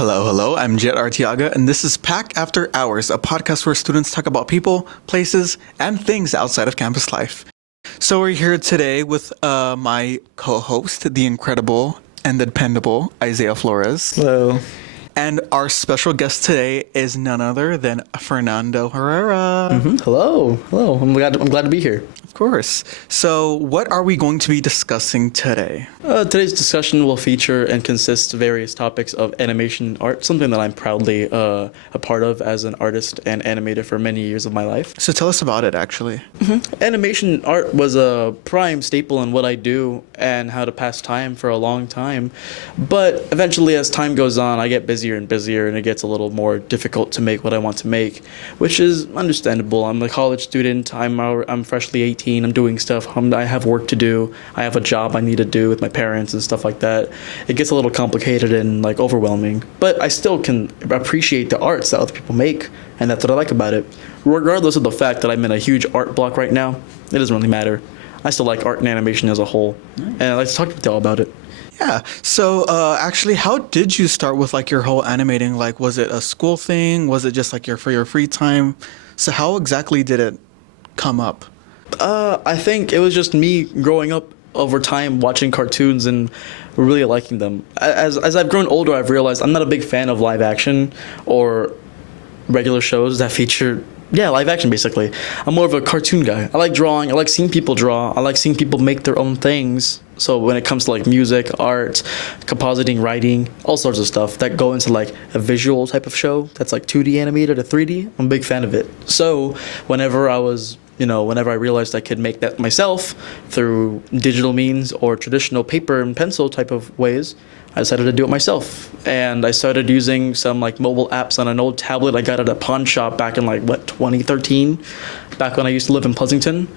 Hello, hello. I'm Jett Artiaga, and this is Pack After Hours, a podcast where students talk about people, places, and things outside of campus life. So we're here today with my co-host, the incredible and the dependable Isaiah Flores. Hello. And our special guest today is none other than Fernando Herrera. Hello. I'm glad to be here. Of course. So what are we going to be discussing today? Today's discussion will feature and consist of various topics of animation art, something that I'm proudly a part of as an artist and animator for many years of my life. So tell us about it, actually. Animation art was a prime staple in what I do and how to pass time for a long time. But eventually, as time goes on, I get busier and busier, and it gets a little more difficult to make what I want to make, which is understandable. I'm a college student. I'm freshly 18. I'm doing stuff. I have work to do. I have a job I need to do with my parents and stuff like that. It gets a little complicated and overwhelming, but I still can appreciate the arts that other people make, and that's what I like about it. Regardless of the fact that I'm in a huge art block right now, it doesn't really matter. I still like art and animation as a whole, and I like to talk to y'all about it. Yeah. So actually, how did you start with your whole animating? Was it a school thing? Was it just for your free time? So how exactly did it come up? I think it was just me growing up over time watching cartoons and really liking them. As I've grown older, I've realized I'm not a big fan of live action or regular shows that feature live action basically. I'm more of a cartoon guy. I like drawing. I like seeing people draw. I like seeing people make their own things. So when it comes to music, art, compositing, writing, all sorts of stuff that go into a visual type of show that's 2D animated or 3D, I'm a big fan of it. So whenever I realized I could make that myself through digital means or traditional paper and pencil type of ways, I decided to do it myself. And I started using some mobile apps on an old tablet I got at a pawn shop back in 2013, back when I used to live in Pleasanton.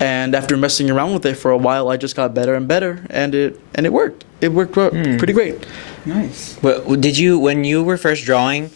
And after messing around with it for a while, I just got better and better, and it worked. It worked pretty great. Nice. But when you were first drawing,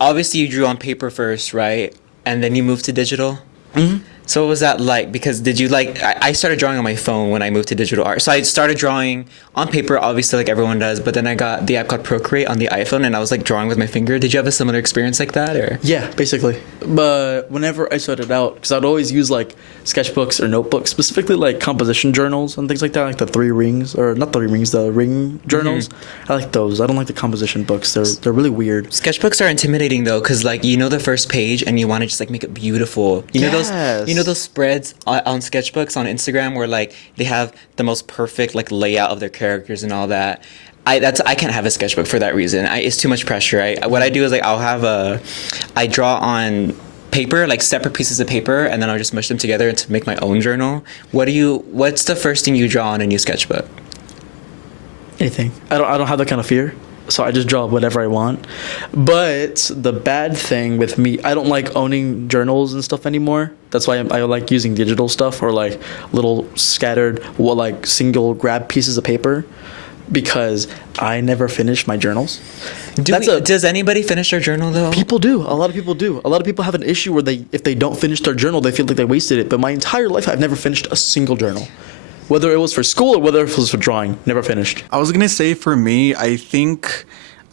obviously you drew on paper first, right? And then you moved to digital? Mm-hmm. So what was that like? Because did you I started drawing on my phone when I moved to digital art. So I started drawing on paper, obviously everyone does, but then I got the app called Procreate on the iPhone and I was drawing with my finger. Did you have a similar experience like that, or? Yeah, basically. But whenever I started out, because I'd always use sketchbooks or notebooks, specifically composition journals and things like that, the 3 rings, or not 3 rings, the ring journals. I like those. I don't like the composition books. They're really weird. Sketchbooks are intimidating though, because the first page and you want to just make it beautiful. You know those spreads on sketchbooks on Instagram where they have the most perfect layout of their characters and all that. I can't have a sketchbook for that reason. It's too much pressure. What I do is I draw on paper, separate pieces of paper, and then I'll just mush them together to make my own journal. What's the first thing you draw on a new sketchbook? Anything. I don't have that kind of fear. So I just draw whatever I want. But the bad thing with me, I don't like owning journals and stuff anymore. That's why I like using digital stuff or little scattered single grab pieces of paper, because I never finish my journals. Does anybody finish their journal though? People do. A lot of people do. A lot of people have an issue where if they don't finish their journal, they feel like they wasted it. But my entire life, I've never finished a single journal. Whether it was for school or whether it was for drawing, never finished. I was going to say, for me, I think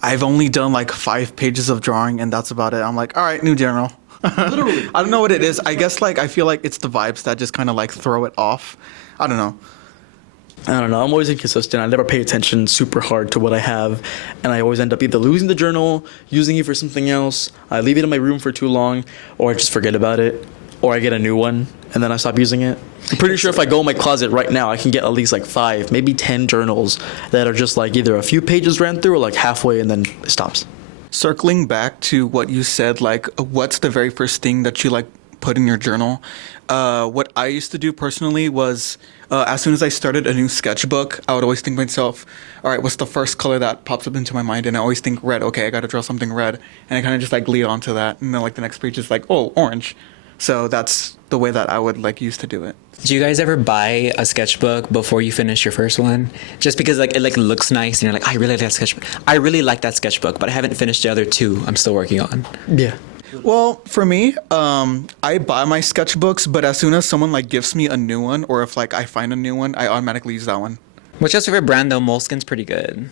I've only done 5 pages of drawing, and that's about it. I'm all right, new journal. Literally. I don't know what it is. I guess I feel it's the vibes that just kind of throw it off. I don't know. I'm always inconsistent. I never pay attention super hard to what I have, and I always end up either losing the journal, using it for something else, I leave it in my room for too long, or I just forget about it, or I get a new one, and then I stop using it. I'm pretty sure if I go in my closet right now, I can get at least 5, maybe 10 journals that are just either a few pages ran through or halfway and then it stops. Circling back to what you said, what's the very first thing that you put in your journal? What I used to do personally was, as soon as I started a new sketchbook, I would always think to myself, all right, what's the first color that pops up into my mind? And I always think red. Okay, I got to draw something red. And I kind of just lead onto that. And then the next page is oh, orange. So that's the way that I would used to do it. Do you guys ever buy a sketchbook before you finish your first one? Just because it looks nice and you're I really like that sketchbook. I really like that sketchbook, but I haven't finished the other 2 I'm still working on. Yeah. Well, for me, I buy my sketchbooks, but as soon as someone gives me a new one, or if I find a new one, I automatically use that one. What's your favorite brand though? Moleskin's pretty good.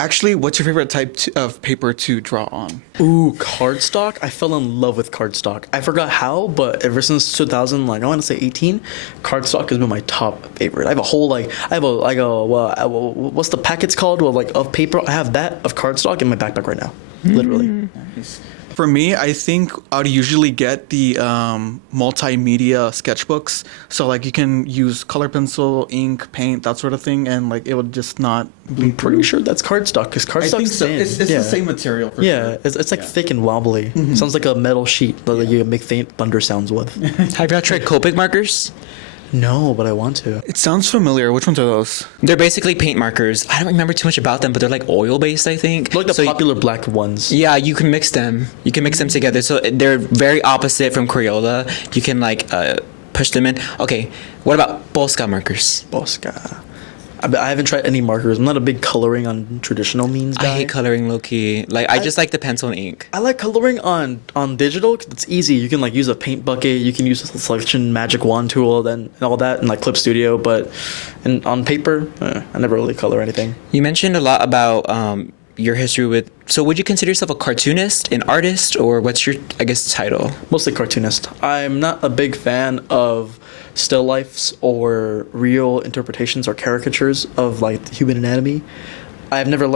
Actually, what's your favorite type of paper to draw on? Ooh, cardstock. I fell in love with cardstock. I forgot how, but ever since 2000, like I want to say 18, cardstock has been my top favorite. I have a whole what's the packets called? Well, like of paper. I have that of cardstock in my backpack right now, literally. Nice. For me, I think I'd usually get the multimedia sketchbooks. So like you can use color pencil, ink, paint, that sort of thing, and like it would just not bleed I'm pretty through. sure that's cardstock because I cardstock's think so. thin. It's the same material. For Yeah, sure. it's like thick and wobbly. Sounds like a metal sheet that you make faint thunder sounds with. Have y'all tried Copic markers? No, but I want to. It sounds familiar. Which ones are those? They're basically paint markers. I don't remember too much about them, but they're like oil based, I think. Like the So popular black ones. yeah, you can mix them. You can mix them together. So they're very opposite from Crayola. You can like push them in. Okay, what about Posca markers? Bosca. I haven't tried any markers. I'm not a big coloring on traditional means guy. I hate coloring low key. Like I just like the pencil and ink. I like coloring on digital 'cause it's easy. You can like use a paint bucket, you can use a selection magic wand tool, and all that, and like Clip Studio. But on paper, I never really color anything. You mentioned a lot about your history with. So would you consider yourself a cartoonist, an artist, or what's your title? Mostly cartoonist. I'm not a big fan of still lifes or real interpretations or caricatures of like human anatomy. I've never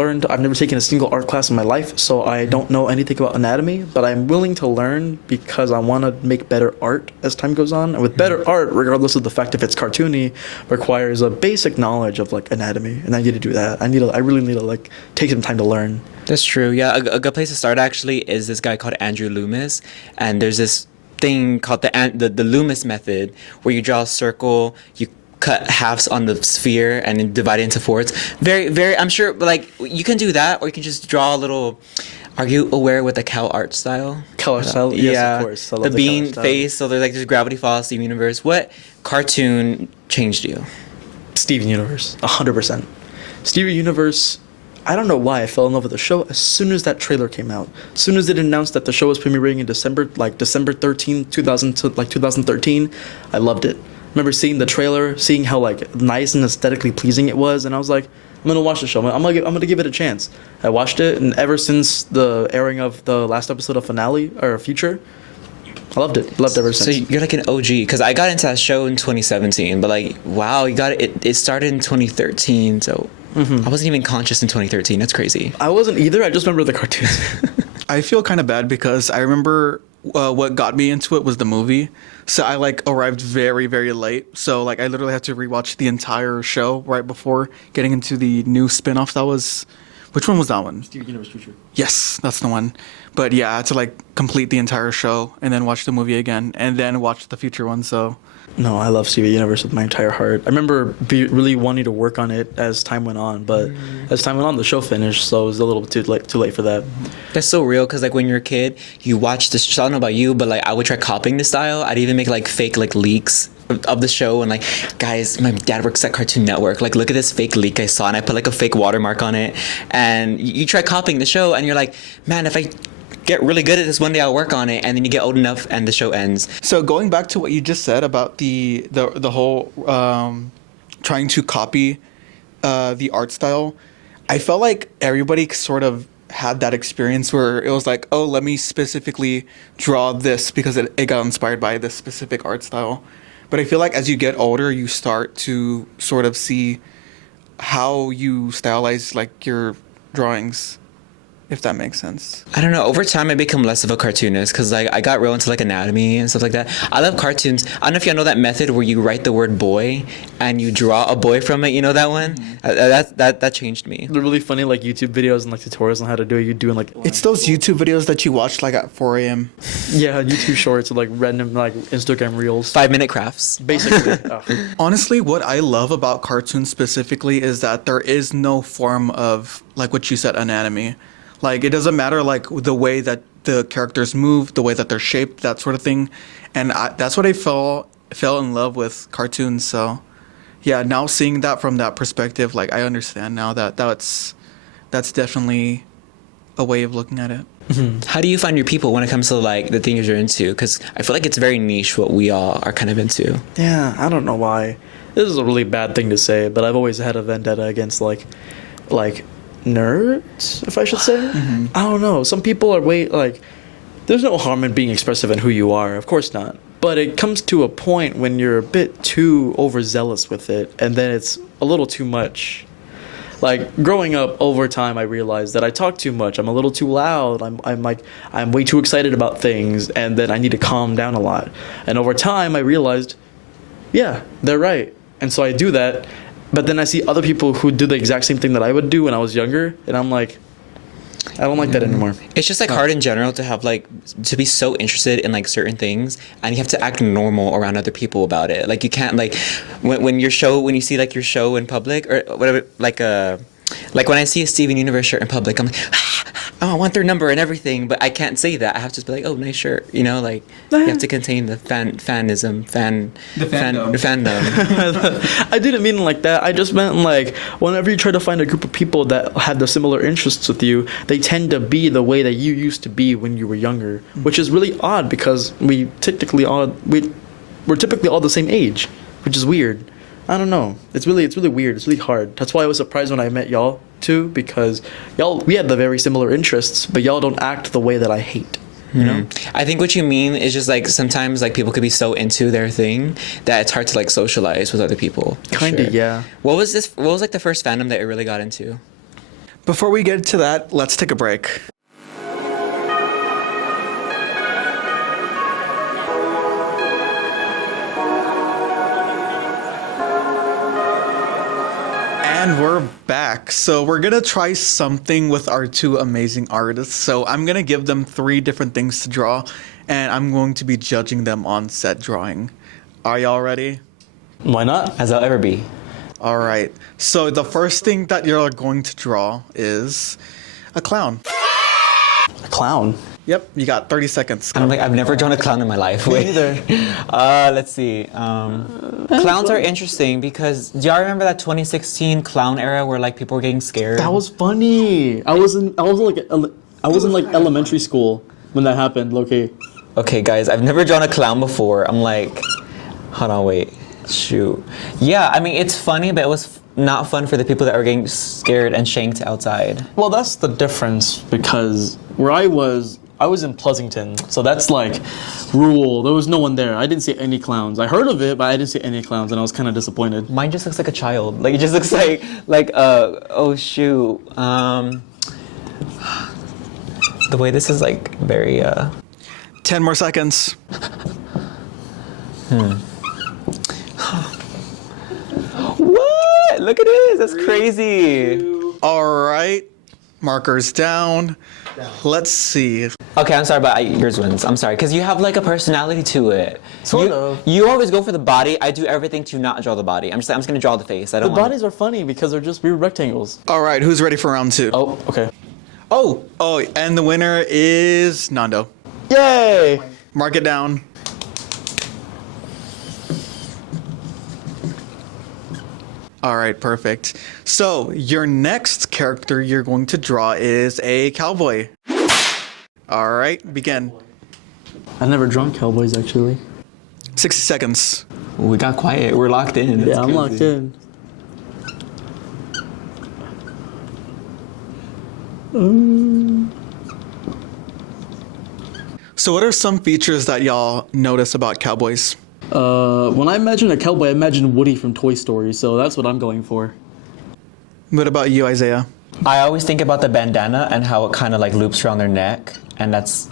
taken a single art class in my life, so I don't know anything about anatomy, but I'm willing to learn because I want to make better art as time goes on. And with better art, regardless of the fact if it's cartoony, requires a basic knowledge of like anatomy, and I need to do that. I really need to like take some time to learn. That's true. Yeah, a good place to start actually is this guy called Andrew Loomis, and there's this thing called the Loomis method, where you draw a circle, you cut halves on the sphere and then divide it into fourths. Very. I'm sure like you can do that, or you can just draw a little. Are you aware with the cow art style? Cow art style? Yes, of course. I love the the bean cow art style. face. So there's like this Gravity Falls, Steven Universe. What cartoon changed you? Steven Universe, 100%. Steven Universe, I don't know why I fell in love with the show as soon as that trailer came out. As soon as it announced that the show was premiering in December 13, 2013, I loved it. I remember seeing the trailer, seeing how like nice and aesthetically pleasing it was, and I was like, I'm gonna watch the show. I'm gonna give it a chance. I watched it, and ever since the airing of the last episode of Finale or Future, I loved it. Loved it ever So since. you're like an OG, because I got into that show in 2017, but like wow, you got it. It started in 2013, so I wasn't even conscious in 2013. That's crazy. I wasn't either. I just remember the cartoons. I feel kind of bad because I remember what got me into it was the movie. So I like arrived very, very late. So like I literally had to rewatch the entire show right before getting into the new spin-off that was. Which one was that one? Steven Universe Future. Yes, that's the one. But yeah, I had to like complete the entire show and then watch the movie again and then watch the future one. So No, I love Steven Universe with my entire heart. I remember really wanting to work on it as time went on, but as time went on, the show finished, so it was a little bit too late for that. That's so real, because like when you're a kid, you watch this. I don't know about you, but like I would try copying the style. I'd even make like fake like leaks of the show, and like, guys, my dad works at Cartoon Network. Like, look at this fake leak I saw, and I put like a fake watermark on it. And you try copying the show, and you're like, man, if I get really good at this one day, I'll work on it. And then you get old enough, and the show ends. So going back to what you just said about the whole trying to copy the art style, I felt like everybody sort of had that experience where it was like, oh, let me specifically draw this because it got inspired by this specific art style. But I feel like as you get older, you start to sort of see how you stylize like your drawings, if that makes sense. I don't know. Over time, I become less of a cartoonist because like I got real into like anatomy and stuff like that. I love cartoons. I don't know if y'all know that method where you write the word boy and you draw a boy from it. You know that one? That changed me. The really funny like YouTube videos and like tutorials on how to do it. You're doing like It's those YouTube videos that you watch like at 4 a.m. yeah, YouTube shorts or like random like Instagram reels. 5-minute crafts. Basically. Honestly, what I love about cartoons specifically is that there is no form of, like what you said, anatomy. Like, it doesn't matter, like, the way that the characters move, the way that they're shaped, that sort of thing. And that's what I fell in love with cartoons. So, yeah, now seeing that from that perspective, like, I understand now that that's definitely a way of looking at it. Mm-hmm. How do you find your people when it comes to, like, the things you're into? Because I feel like it's very niche what we all are kind of into. Yeah, I don't know why. This is a really bad thing to say, but I've always had a vendetta against like nerds, if I should say. I don't know. Some people are like, there's no harm in being expressive in who you are. Of course not. But it comes to a point when you're a bit too overzealous with it, and then it's a little too much. Like, growing up, over time, I realized that I talk too much. I'm a little too loud. I'm way too excited about things, and then I need to calm down a lot. And over time, I realized, yeah, they're right. And so I do that, but then I see other people who do the exact same thing that I would do when I was younger, and I'm like, I don't like that anymore. It's just like hard in general to have like to be so interested in like certain things, and you have to act normal around other people about it. Like you can't like when you see like your show in public or whatever, like when I see a Steven Universe shirt in public, I'm like, oh, I want their number and everything, but I can't say that. I have to be like, oh, nice shirt, you know, like you have to contain the fandom. I didn't mean it like that. I just meant like whenever you try to find a group of people that have the similar interests with you, they tend to be the way that you used to be when you were younger, which is really odd because we're typically all the same age, which is weird. I don't know. It's really weird. It's really hard. That's why I was surprised when I met y'all too, because we had the very similar interests, but y'all don't act the way that I hate. You know? I think what you mean is just like sometimes like people could be so into their thing that it's hard to like socialize with other people. Kinda, yeah. What was like the first fandom that you really got into? Before we get to that, let's take a break. And we're back. So we're going to try something with our two amazing artists. So I'm going to give them 3 different things to draw, and I'm going to be judging them on set drawing. Are y'all ready? Why not? As I'll ever be. All right. So the first thing that you're going to draw is a clown. A clown? Yep, you got 30 seconds. I'm like, I've never drawn a clown in my life. Me either. Let's see. Clowns are interesting because do y'all remember that 2016 clown era where like people were getting scared? That was funny. I was in elementary school when that happened, low-key. Okay, guys, I've never drawn a clown before. I'm like, hold on, wait. Shoot. Yeah, I mean, it's funny, but it was not fun for the people that were getting scared and shanked outside. Well, that's the difference because where I was in Pleasanton, so that's like rural. There was no one there. I didn't see any clowns. I heard of it, but I didn't see any clowns, and I was kind of disappointed. Mine just looks like a child. Like it just looks like oh shoot. The way this is like very 10 more seconds. What? Look at this. That's crazy. All right. Markers down. Let's see. Okay, I'm sorry, but yours wins. I'm sorry, because you have like a personality to it. Sort of. You always go for the body. I do everything to not draw the body. I'm just gonna draw the face. I don't. The bodies are funny because they're just weird rectangles. All right, who's ready for round 2? Oh, okay. Oh, and the winner is Nando. Yay! Mark it down. All right, perfect. So your next character you're going to draw is a cowboy. All right, begin. I've never drawn cowboys, actually. 60 seconds. We got quiet. We're locked in. Yeah, I'm locked in. So what are some features that y'all notice about cowboys? When I imagine a cowboy, I imagine Woody from Toy Story, so that's what I'm going for. What about you, Isaiah? I always think about the bandana and how it kind of like loops around their neck, and that's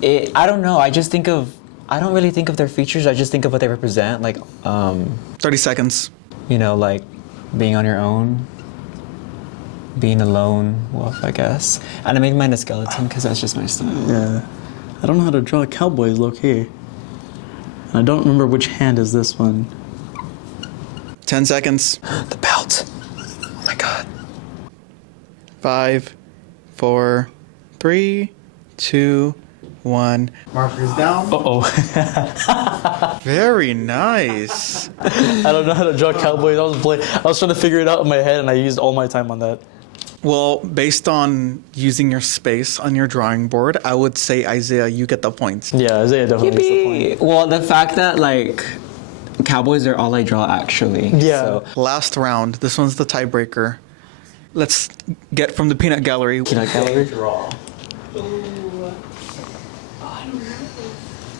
it. I don't know. I don't really think of their features. I just think of what they represent, like 30 seconds. you know, like being on your own, being a lone wolf, I guess. And I made mine a skeleton because that's just my style. Yeah. I don't know how to draw cowboys, low-key. And I don't remember which hand is this one. 10 seconds. The belt. Oh my god. 5, 4, 3, 2, 1. Markers down. Uh-oh. Very nice. I don't know how to draw cowboys. I was trying to figure it out in my head, and I used all my time on that. Well, based on using your space on your drawing board, I would say, Isaiah, you get the points. Yeah, Isaiah definitely gets the point. Well, the fact that, like, cowboys are all I draw, actually. Yeah. So. Last round. This one's the tiebreaker. Let's get from the peanut gallery. Peanut gallery. Draw.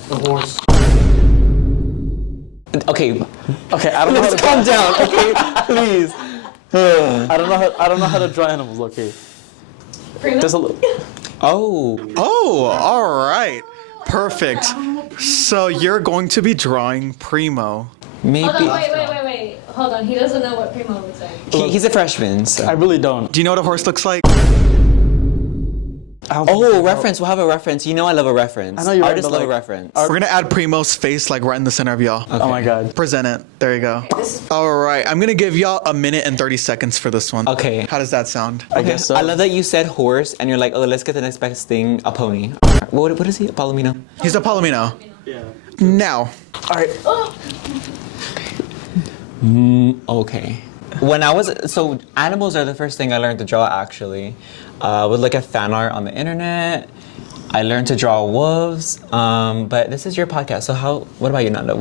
The horse. Okay, I don't know how to calm down. Okay, please. I don't know how to draw animals. Okay. There's a little. Oh, Oh, all right. Perfect. So you're going to be drawing Primo. maybe. Hold on, wait. Hold on, he doesn't know what Primo looks like. He's a freshman. So. I really don't. Do you know what a horse looks like? Oh, reference. We'll have a reference. You know I love a reference. I know you're right, Artists but, love a like, reference. We're gonna add Primo's face like right in the center of y'all. Oh my god. Present it. There you go. All right. I'm gonna give y'all a minute and 30 seconds for this one. Okay. How does that sound? I guess so. I love that you said horse and you're like, oh, let's get the next best thing, a pony. What is he? A Palomino? He's a Palomino. Yeah. Now. All right. Okay. So animals are the first thing I learned to draw actually. I would look at fan art on the internet. I learned to draw wolves. But this is your podcast, so what about you, Nando?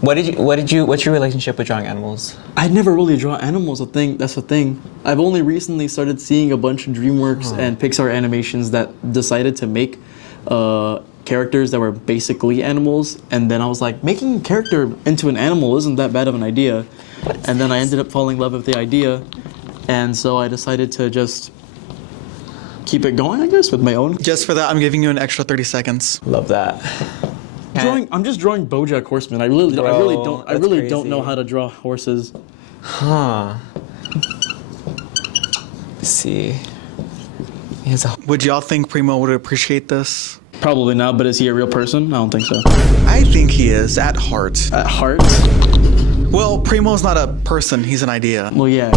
What's your relationship with drawing animals? I never really draw animals. That's the thing. I've only recently started seeing a bunch of DreamWorks and Pixar animations that decided to make characters that were basically animals, and then I was like, making a character into an animal isn't that bad of an idea. And then I ended up falling in love with the idea, and so I decided to just keep it going, I guess, with my own. Just for that, I'm giving you an extra 30 seconds. Love that. I'm just drawing BoJack Horseman. I really that's don't know crazy. how to draw horses. Huh. Let's see. He has a Would y'all think Primo would appreciate this? Probably not, but is he a real person? I don't think so. I think he is, at heart. At heart? Well, Primo's not a person, he's an idea. Well, yeah.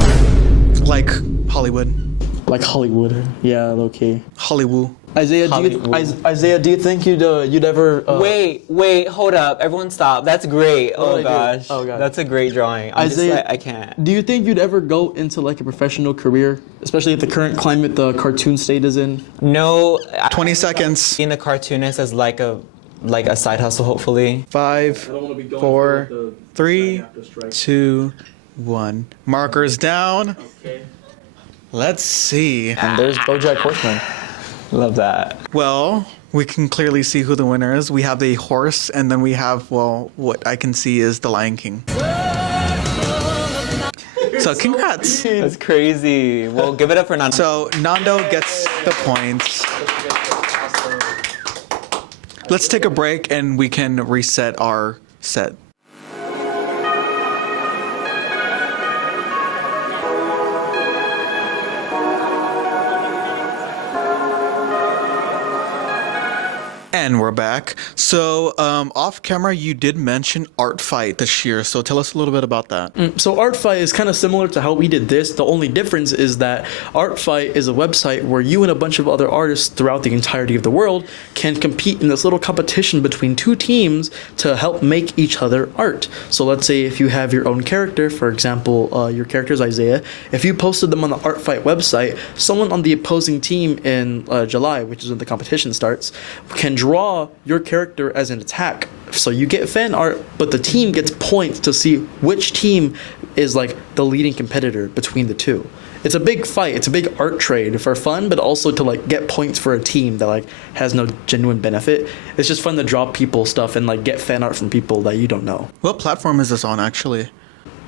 Like Hollywood. Like Hollywood. Yeah, okay. Hollywood. Isaiah, do you think you'd ever? Wait, hold up. Everyone stop. That's great. What Oh did I do? gosh. Oh, God. That's a great drawing. Isaiah- I can't. Do you think you'd ever go into like a professional career, especially at the current climate the cartoon state is in? No. 20 seconds. Being a cartoonist as like a side hustle, hopefully. 5, 4, 3, 2, 1. Markers down. Okay. Let's see. And there's BoJack Horseman. Love that. Well, we can clearly see who the winner is. We have the horse, and then we have, well, what I can see is the Lion King. So congrats. That's crazy. Well, give it up for Nando. So Nando gets the points. Let's take a break and we can reset our set. And we're back. So, off camera, you did mention Art Fight this year. So, tell us a little bit about that. So Art Fight is kind of similar to how we did this. The only difference is that Art Fight is a website where you and a bunch of other artists throughout the entirety of the world can compete in this little competition between two teams to help make each other art. So let's say if you have your own character, for example, your character's Isaiah, if you posted them on the Art Fight website, someone on the opposing team in July, which is when the competition starts, can draw your character as an attack. So you get fan art, but the team gets points to see which team is like the leading competitor between the two. It's a big fight. It's a big art trade for fun, but also to like get points for a team that like has no genuine benefit. It's just fun to draw people stuff and like get fan art from people that you don't know. What platform is this on, actually?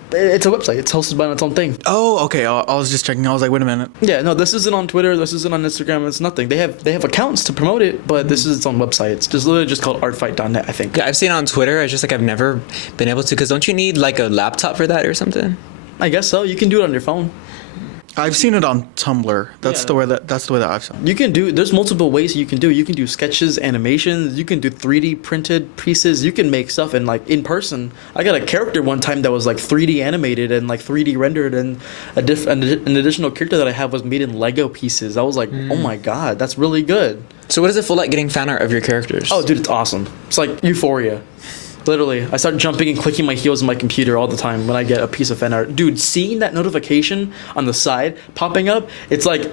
It's a website. It's hosted by its own thing. Oh, okay. I was just checking. I was like, wait a minute. Yeah, no, this isn't on Twitter. This isn't on Instagram. It's nothing. They have accounts to promote it, but this is its own website. It's just literally just called artfight.net, I think. Yeah, I've seen it on Twitter. It's just like I've never been able to. Because don't you need like a laptop for that or something? I guess so. You can do it on your phone. I've seen it on Tumblr. That's the way that I've seen it. You can do, there's multiple ways you can do. You can do sketches, animations, you can do 3D printed pieces, you can make stuff in like in person. I got a character one time that was like 3D animated and like 3D rendered, and an additional character that I have was made in Lego pieces. I was like, oh my god, that's really good. So what does it feel like getting fan art of your characters? Oh dude, it's awesome. It's like euphoria. Literally, I start jumping and clicking my heels on my computer all the time when I get a piece of fan art. Dude, seeing that notification on the side popping up, it's like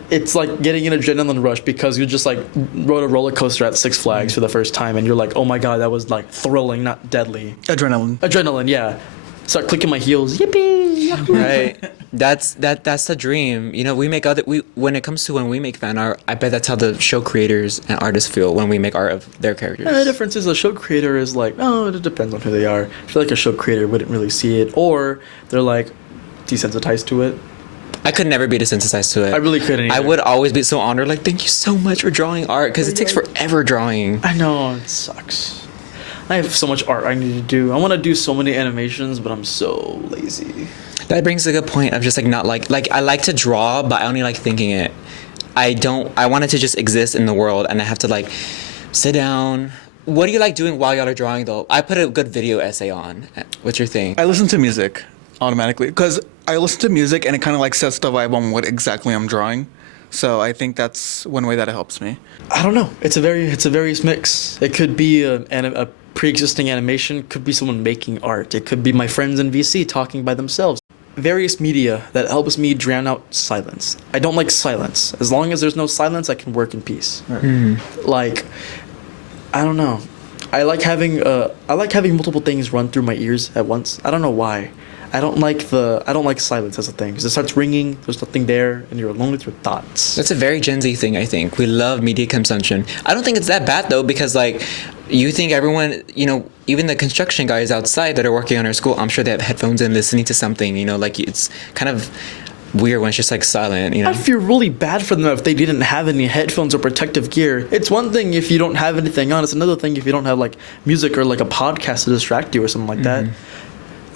getting an adrenaline rush because you just like rode a roller coaster at Six Flags for the first time, and you're like, oh my god, that was like thrilling, not deadly. Adrenaline. Adrenaline, yeah. start clicking my heels. Yippee! Yahoo! Right. That's the dream. You know, when it comes to when we make fan art, I bet that's how the show creators and artists feel when we make art of their characters. The difference is a show creator is like, oh, it depends on who they are. I feel like a show creator wouldn't really see it, or they're like desensitized to it. I could never be desensitized to it. I really couldn't either. I would always be so honored, like, thank you so much for drawing art, because it takes forever drawing. I know, it sucks. I have so much art I need to do. I want to do so many animations, but I'm so lazy. That brings a good point of just, like, not like I like to draw, but I only like thinking it. I want it to just exist in the world, and I have to, like, sit down. What do you like doing while y'all are drawing, though? I put a good video essay on. What's your thing? I listen to music automatically because I listen to music and it kind of like sets the vibe on what exactly I'm drawing. So I think that's one way that it helps me. I don't know. It's a various mix. It could be a pre-existing animation. Could be someone making art. It could be my friends in VC talking by themselves. Various media that helps me drown out silence. I don't like silence. As long as there's no silence, I can work in peace. Like, I don't know. I like having multiple things run through my ears at once. I don't know why. I don't like silence as a thing because it starts ringing. There's nothing there, and you're alone with your thoughts. That's a very Gen Z thing, I think. We love media consumption. I don't think it's that bad, though, because, like, you think everyone, you know, even the construction guys outside that are working on our school, I'm sure they have headphones in listening to something, you know, like, it's kind of weird when it's just, like, silent, you know? I feel really bad for them if they didn't have any headphones or protective gear. It's one thing if you don't have anything on. It's another thing if you don't have, like, music or, like, a podcast to distract you or something like that.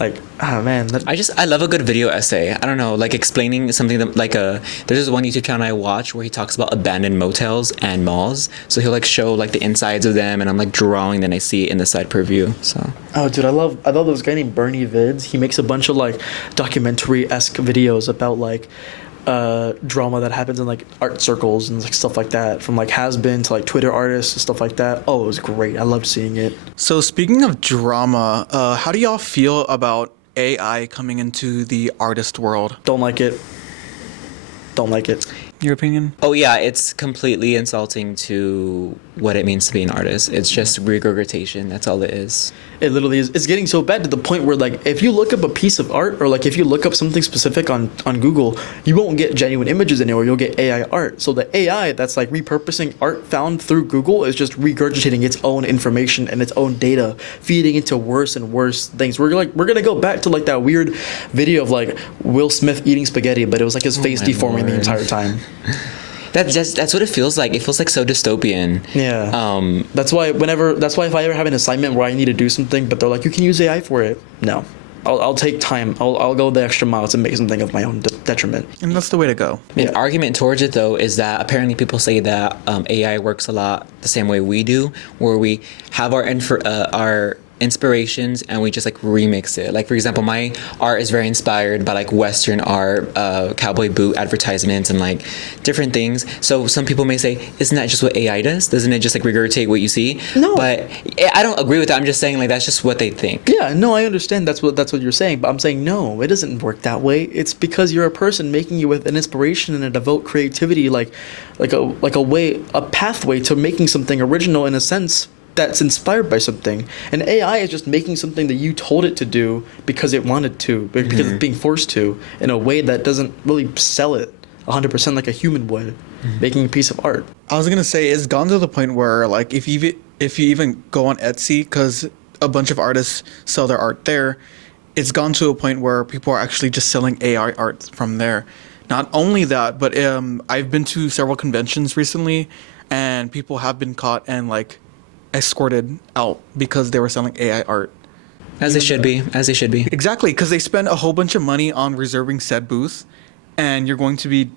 Like, man. I love a good video essay. I don't know, like explaining something that, like there's this one YouTube channel I watch where he talks about abandoned motels and malls. So he'll like show like the insides of them, and I'm like drawing, then I see it in the side purview. So. Oh, dude, I love this guy named Bernie Vids. He makes a bunch of like documentary-esque videos about like drama that happens in like art circles and like stuff like that, from like has-been to like Twitter artists and stuff like that. Oh, it was great. I loved seeing it. So speaking of drama, how do y'all feel about AI coming into the artist world? Don't like it. Your opinion? Oh yeah, it's completely insulting to what it means to be an artist. It's just regurgitation. That's all it is. It literally is. It's getting so bad to the point where, like, if you look up a piece of art or, like, if you look up something specific on Google, you won't get genuine images anymore. You'll get AI art. So the AI that's, like, repurposing art found through Google is just regurgitating its own information and its own data, feeding into worse and worse things. We're going to go back to, like, that weird video of, like, Will Smith eating spaghetti, but it was, like, his face deforming the entire time. That's what it feels like. It feels like so dystopian. Yeah. That's why if I ever have an assignment where I need to do something, but they're like, you can use AI for it. No. I'll take time. I'll go the extra miles and make something of my own detriment. And that's the way to go. An argument towards it, though, is that apparently people say that AI works a lot the same way we do, where we have our inspirations and we just like remix it. Like, for example, my art is very inspired by like Western art, cowboy boot advertisements and like different things. So some people may say, isn't that just what AI does? Doesn't it just like regurgitate what you see? No. But I don't agree with that. I'm just saying like that's just what they think. Yeah, no, I understand that's what you're saying, but I'm saying no, it doesn't work that way. It's because you're a person making you with an inspiration and a devout creativity, like a pathway to making something original in a sense that's inspired by something. And AI is just making something that you told it to do because it wanted to, because it's being forced to, in a way that doesn't really sell it 100% like a human would, making a piece of art. I was going to say, it's gone to the point where, like, if you even go on Etsy, because a bunch of artists sell their art there, it's gone to a point where people are actually just selling AI art from there. Not only that, but I've been to several conventions recently, and people have been caught and, like, escorted out because they were selling AI art. As they should be. Exactly, because they spend a whole bunch of money on reserving said booth, and you're going to be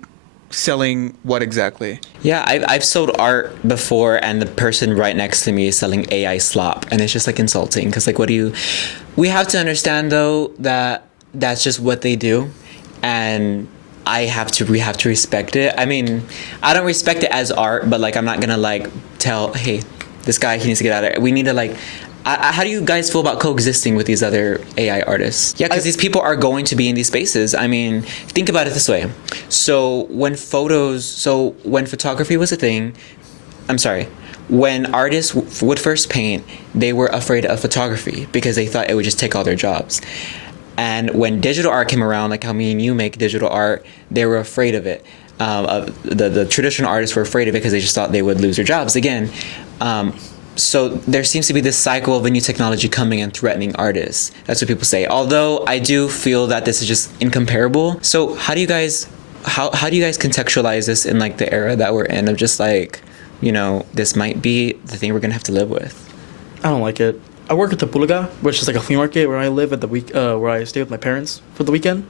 selling what exactly? Yeah, I've sold art before, and the person right next to me is selling AI slop, and it's just like insulting because like, we have to understand though that that's just what they do, and we have to respect it. I mean, I don't respect it as art, but like I'm not gonna like tell, hey, this guy, he needs to get out of it. We need to like, how do you guys feel about coexisting with these other AI artists? Yeah, because these people are going to be in these spaces. I mean, think about it this way. So when photography was a thing, when artists would first paint, they were afraid of photography because they thought it would just take all their jobs. And when digital art came around, like how me and you make digital art, they were afraid of it. The traditional artists were afraid of it because they just thought they would lose their jobs again. So there seems to be this cycle of a new technology coming and threatening artists. That's what people say. Although I do feel that this is just incomparable. So how do you guys contextualize this in like the era that we're in of just like, this might be the thing we're gonna have to live with? I don't like it. I work at the Pulga, which is like a flea market where I live at the week, where I stay with my parents for the weekend,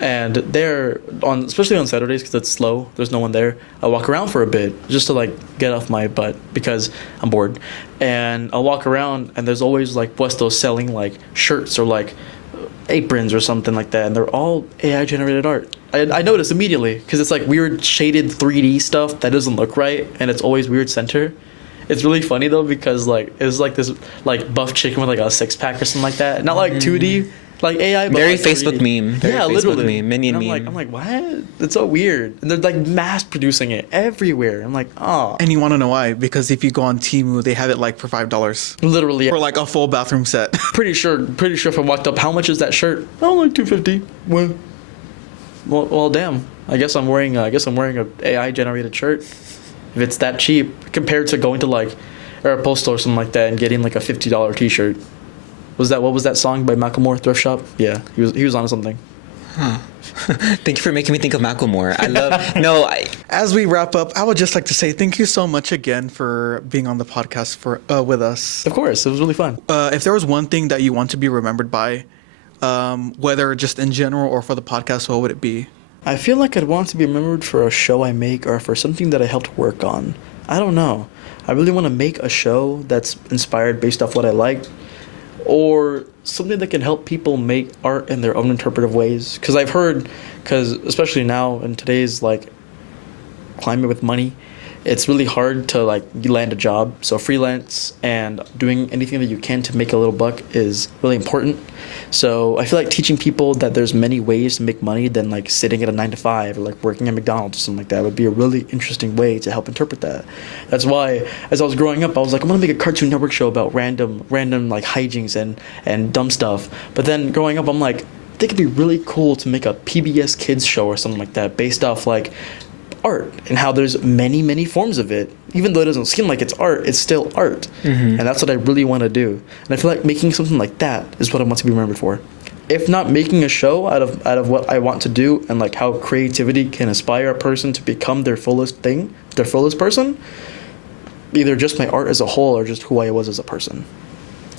and especially on Saturdays because it's slow. There's no one there. I walk around for a bit just to like get off my butt because I'm bored, and I'll walk around and there's always like puestos selling like shirts or like aprons or something like that, and they're all AI generated art. I noticed immediately because it's like weird shaded 3D stuff that doesn't look right, and it's always weird center. It's really funny though because like it's like this like buff chicken with like a 6-pack or something like that. Not like 2D, like AI. But very like Facebook 3D. meme. Very yeah, Facebook literally. meme. Minion and meme. I'm like, what? It's so weird. And they're like mass producing it everywhere. I'm like, oh. And you want to know why? Because if you go on Temu, they have it like for $5 Literally. for like a full bathroom set. Pretty sure if I walked up, how much is that shirt? Oh, like $250. Well, damn. I guess I'm wearing a AI generated shirt. If it's that cheap compared to going to like Aeropostale or something like that and getting like a $50 T-shirt. What was that song by Macklemore, Thrift Shop? Yeah, he was on something. Huh. Thank you for making me think of Macklemore. As we wrap up, I would just like to say thank you so much again for being on the podcast with us. Of course, it was really fun. If there was one thing that you want to be remembered by, whether just in general or for the podcast, what would it be? I feel like I'd want to be remembered for a show I make or for something that I helped work on. I don't know. I really want to make a show that's inspired based off what I like, or something that can help people make art in their own interpretive ways. Because especially now in today's like climate with money, it's really hard to like land a job. So freelance and doing anything that you can to make a little buck is really important. So I feel like teaching people that there's many ways to make money than like sitting at a 9 to 5 or like working at McDonald's or something like that would be a really interesting way to help interpret that. That's why as I was growing up, I was like, I'm gonna make a Cartoon Network show about random like hijinks and dumb stuff. But then growing up, I'm like, I think it'd be really cool to make a PBS Kids show or something like that based off like art and how there's many forms of it. Even though it doesn't seem like it's art, it's still art. And that's what I really want to do. And I feel like making something like that is what I want to be remembered for. If not making a show out of what I want to do and like how creativity can inspire a person to become their fullest person, either just my art as a whole or just who I was as a person.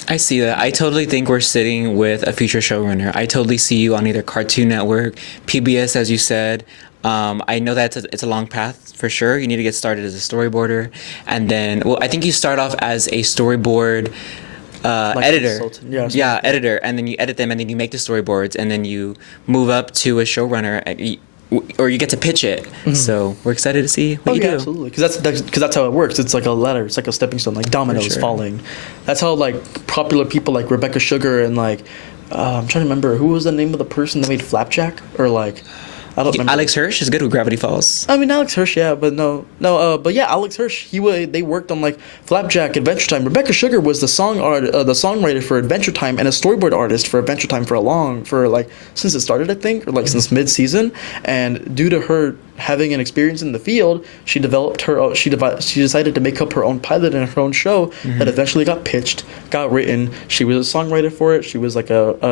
I see that. I totally think we're sitting with a future showrunner. I totally see you on either Cartoon Network, PBS, as you said. I know that it's a long path for sure. You need to get started as a storyboarder, and then, I think you start off as a storyboard editor. Yeah, editor, and then you edit them, and then you make the storyboards, and then you move up to a showrunner, or you get to pitch it. So we're excited to see what you do. Absolutely, because that's how it works. It's like a ladder. It's like a stepping stone, like dominoes falling. That's how like popular people like Rebecca Sugar and like I'm trying to remember who was the name of the person that made Flapjack or like. I don't remember. Alex Hirsch is good with Gravity Falls. I mean, Alex Hirsch, yeah, but but yeah, Alex Hirsch. They worked on like Flapjack, Adventure Time. Rebecca Sugar was the songwriter for Adventure Time and a storyboard artist for Adventure Time since it started, I think, or like since mid-season. And due to her having an experience in the field, she decided to make up her own pilot and her own show that eventually got pitched, got written. She was a songwriter for it. She was like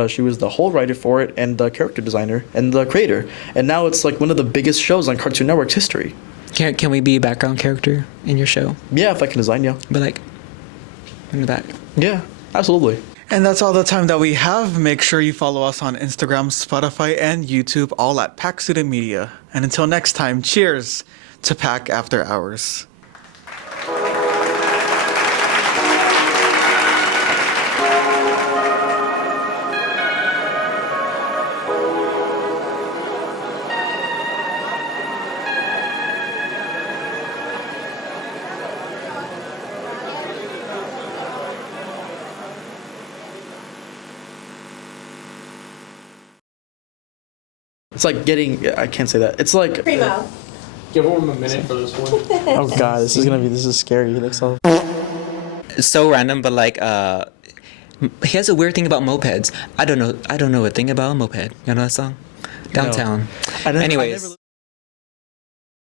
she was the whole writer for it and the character designer and the creator. And now it's like one of the biggest shows on Cartoon Network's history. Can we be a background character in your show? Yeah, if I can design, yeah. But like in the back. Yeah, absolutely. And that's all the time that we have. Make sure you follow us on Instagram, Spotify, and YouTube, all at Pack Student Media. And until next time, cheers to Pack After Hours. It's like I can't say that. It's like Primo. Give him a minute for this one. oh god, this is scary. He looks all It's so random, but like He has a weird thing about mopeds. I don't know a thing about a moped. You know that song? Downtown. I never Anyways.